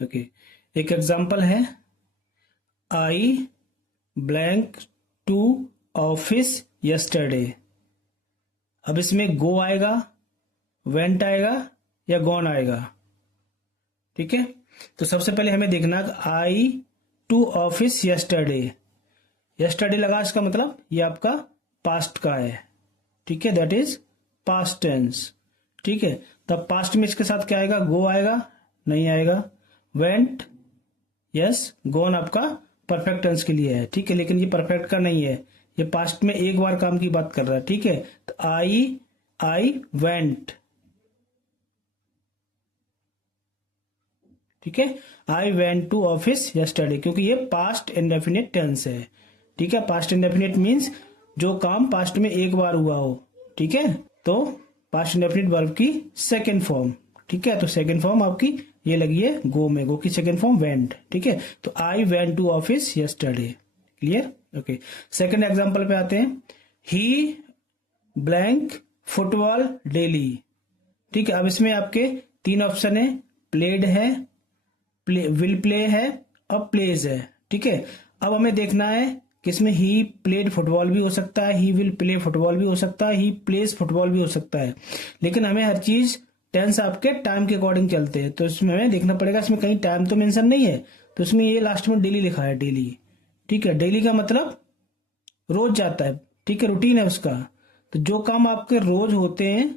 Okay, एक example है, I blank to office yesterday. अब इसमें गो आएगा, वेंट आएगा या गॉन आएगा। ठीक है, तो सबसे पहले हमें देखना आई टू ऑफिस यस्टरडे। यस्टरडे लगा, इसका मतलब ये आपका पास्ट का है। ठीक है, दैट इज पास्ट टेंस। ठीक है, तब पास्ट में इसके साथ क्या आएगा, गो आएगा, नहीं आएगा। वेंट, यस, गोन आपका परफेक्ट टेंस के लिए है। ठीक है, लेकिन ये परफेक्ट का नहीं है, ये पास्ट में एक बार काम की बात कर रहा है। ठीक है, तो आई वेंट। ठीक है, I went to office yesterday, क्योंकि ये पास्ट इंडेफिनिट टेंस है। ठीक है, पास्ट इंडेफिनिट मीन्स जो काम पास्ट में एक बार हुआ हो। ठीक है, तो पास्ट इंडेफिनिट वर्ब की सेकेंड फॉर्म। ठीक है, तो सेकेंड फॉर्म आपकी ये लगी है गो में, गो की सेकेंड फॉर्म वेंट। ठीक है, तो I went to office yesterday. Clear? Okay, second example पे आते हैं, ही ब्लैंक फुटबॉल डेली। ठीक है, अब इसमें आपके तीन ऑप्शन है, प्लेड है, विल प्ले है और प्लेज है। ठीक है, अब हमें देखना है कि इसमें ही प्लेड फुटबॉल भी हो सकता है, ही विल प्ले फुटबॉल भी हो सकता है, ही प्लेज फुटबॉल भी हो सकता है, लेकिन हमें हर चीज टेंस आपके टाइम के अकॉर्डिंग चलते हैं। तो इसमें हमें देखना पड़ेगा, इसमें कहीं टाइम तो मेंशन नहीं है, तो इसमें ये लास्ट में डेली लिखा है, डेली। ठीक है, डेली का मतलब रोज जाता है। ठीक है, रूटीन है उसका। तो जो काम आपके रोज होते हैं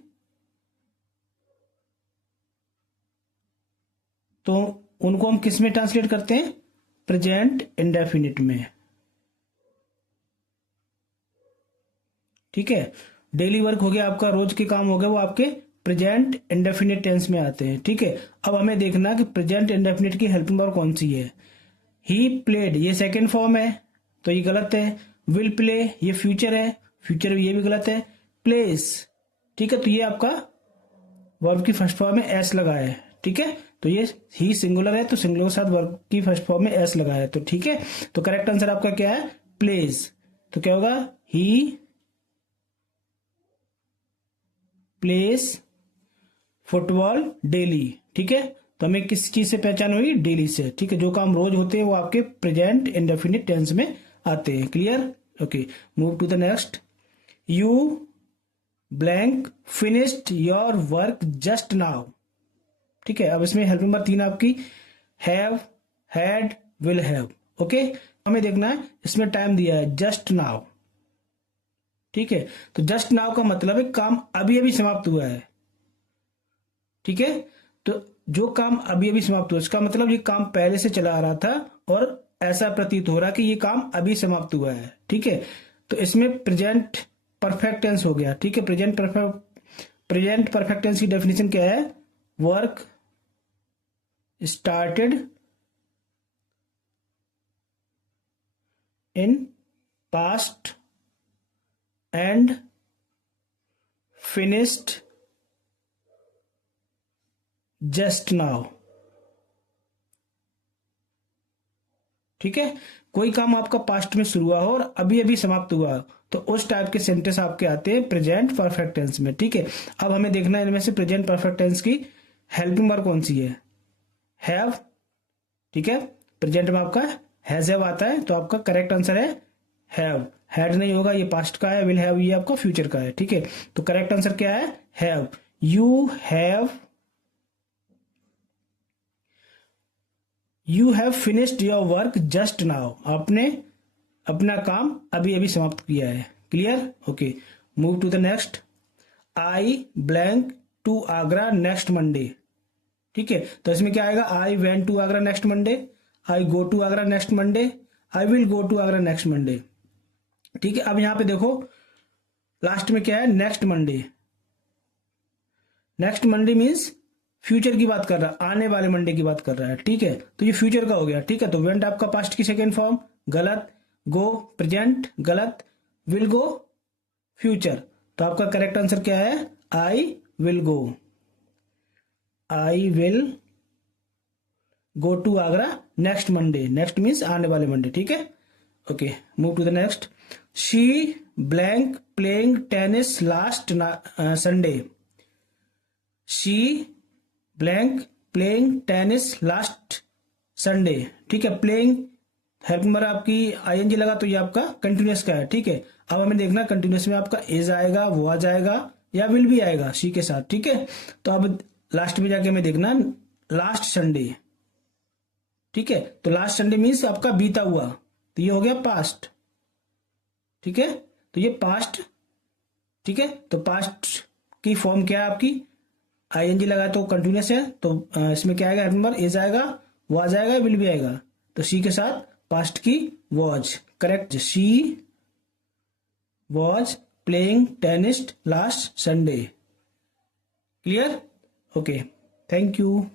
तो उनको हम किस में ट्रांसलेट करते हैं, प्रेजेंट इंडेफिनिट में। ठीक है, डेली वर्क हो गया आपका, रोज के काम हो गए, वो आपके प्रेजेंट इंडेफिनिट टेंस में आते हैं। ठीक है, अब हमें देखना कि प्रेजेंट इंडेफिनिट की हेल्पिंग वर्ब कौन सी है। ही प्लेड, ये सेकेंड फॉर्म है तो ये गलत है। विल प्ले, ये फ्यूचर है, फ्यूचर ये भी गलत है। प्लेस, ठीक है, तो ये आपका वर्ब की फर्स्ट फॉर्म में एस लगा है। ठीक है, तो ये ही सिंगुलर है, तो सिंगुलर के साथ वर्ब की फर्स्ट फॉर्म में एस लगा है। तो ठीक है, तो करेक्ट आंसर आपका क्या है, प्लेस। तो क्या होगा, ही प्लेस फुटबॉल डेली। ठीक है, तो हमें किस चीज से पहचान हुई, डेली से। ठीक है, जो काम रोज होते हैं वो आपके प्रेजेंट इंडेफिनिट टेंस में आते हैं। Clear? Okay, move to the next. You blank finished your work just now. ठीक है, अब इसमें हेल्पिंग वर्ब तीन आपकी, have, had, will have. Okay, हमें देखना है, इसमें टाइम दिया है जस्ट नाउ। ठीक है, तो जस्ट नाउ का मतलब है काम अभी अभी समाप्त हुआ है। ठीक है, तो जो काम अभी अभी समाप्त हुआ, इसका मतलब ये काम पहले से चला आ रहा था और ऐसा प्रतीत हो रहा कि ये काम अभी समाप्त हुआ है। ठीक है, तो इसमें प्रेजेंट परफेक्ट टेंस हो गया। ठीक है, प्रेजेंट परफेक्ट टेंस की डेफिनेशन क्या है, work started in past and finished just now. ठीक है, कोई काम आपका पास्ट में शुरू हुआ हो और अभी अभी समाप्त हुआ हो, तो उस टाइप के सेंटेंस आपके आते हैं प्रेजेंट परफेक्ट टेंस में। ठीक है, अब हमें देखना है इनमें से प्रेजेंट परफेक्ट टेंस की हेल्पिंग वर्ब कौन सी है, हैव। ठीक है, प्रेजेंट में आपका हैज हैव आता है, तो आपका करेक्ट आंसर है हैव। हैड नहीं होगा, ये पास्ट का है, विल हैव ये आपका फ्यूचर का है। ठीक है, तो करेक्ट आंसर क्या है, have. You have finished your work just now, आपने अपना काम अभी अभी समाप्त किया है। Clear? Okay, move to the next. I blank to Agra next Monday. ठीक है, तो इसमें क्या आएगा, I went to Agra next Monday, I go to Agra next Monday, I will go to Agra next Monday. ठीक है, अब यहां पे देखो लास्ट में क्या है, next Monday. Next Monday means future की बात कर रहा है, आने वाले मंडे की बात कर रहा है। ठीक है, तो ये फ्यूचर का हो गया। ठीक है, तो वेंट आपका पास्ट की सेकेंड फॉर्म, गलत। गो प्रेजेंट, गलत। विल गो फ्यूचर, तो आपका करेक्ट आंसर क्या है, I will go. I will go to Agra next Monday, next means आने वाले मंडे। ठीक है, okay, move to the next. She blank playing tennis last Sunday. She blank playing tennis last Sunday, ठीक है। Playing help number आपकी ING लगा तो ये आपका कंटिन्यूस का है, ठीक है। अब हमें देखना कंटिन्यूस में आपका इज आएगा, वो आ जाएगा या विल भी आएगा सी के साथ, ठीक है। तो अब लास्ट में जाके हमें देखना लास्ट संडे, ठीक है। तो लास्ट संडे मीन्स आपका बीता हुआ, तो ये हो गया पास्ट, ठीक है। तो ये पास्ट, ठीक है। तो पास्ट की फॉर्म क्या है आपकी, आईएनजी लगा तो कंटिन्यूस है, तो इसमें क्या आएगा नंबर इज आएगा, वो आ जाएगा, विल भी आएगा। तो सी के साथ पास्ट की was, correct. She was playing tennis last Sunday. Clear? Okay, thank you.